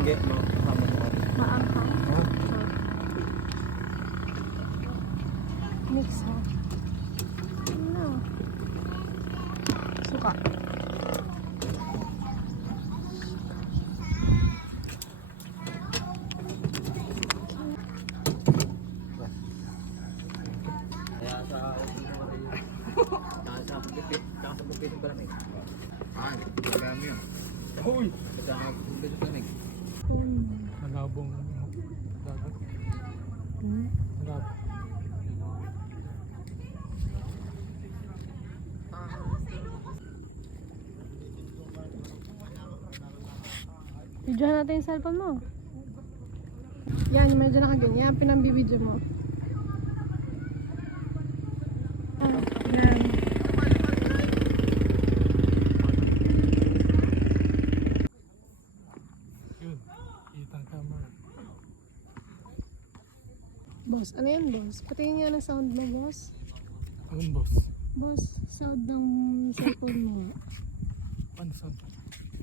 Sige, makakama mo. Maanghang. Ha? Mix ha. Ano? Suka. Kaya sa sa pagpipit, sa pagpipit pa lang eh. Ah, marami yun. Uy! Sa pagpipit pa lang eh. Malabong dagat. Malabong. Videohan natin yung cellphone mo. Yan, medyo nakaganyan. Pinambibidyo mo. Yan. Yun. Itang camera. Boss, ano yan boss? Patingin nga ng sound mo boss. Anong boss? Boss, sound ng cellphone mo. Pansan.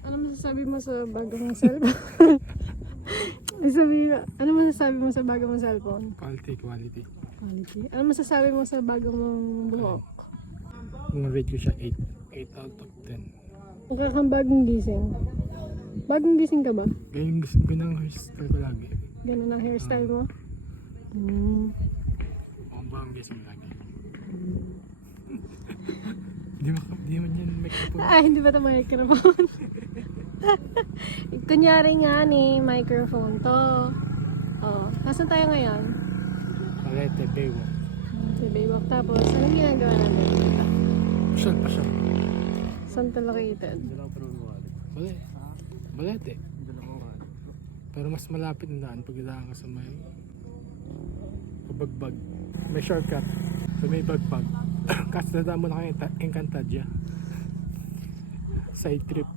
Ano masasabi mo sa bago mong cellphone? Ano masasabi mo sa bago mong cellphone? Quality. Quality. Ano masasabi mo sa bago mong buhok? Kung rate ko siya 8. 8 out of 10. Mukha kang bagong gising. Bagong gising ka ba? Ganang hairstyle ko lagi. Ganun ang hairstyle mo? Hmm. Mukhang ba ang gising lagi. Di man yan microphone. Ah, hindi ba ito microphone? Kunyari nga ni microphone to. Oh, nasan tayo ngayon? Palete, Baywalk. Sa Baywalk. Tapos, anong ginagawa natin dito? Pasyal. Saan ito located? Dalawa pa rin mo ulit. Balete. Dalawa ulit. Pero mas malapit na daan pag ilaan ka sa may pabagbag. May shortcut sa may bagbag. Kasi nadaan mo na kayo Encantadia. Side trip.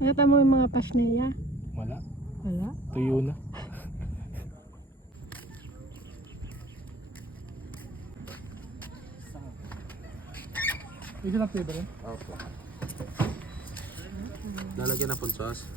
Nakita mo yung mga pasneya? Wala. Wala. Tuyo na. Ito na flavor rin? Opo. Lalagyan na pong sauce.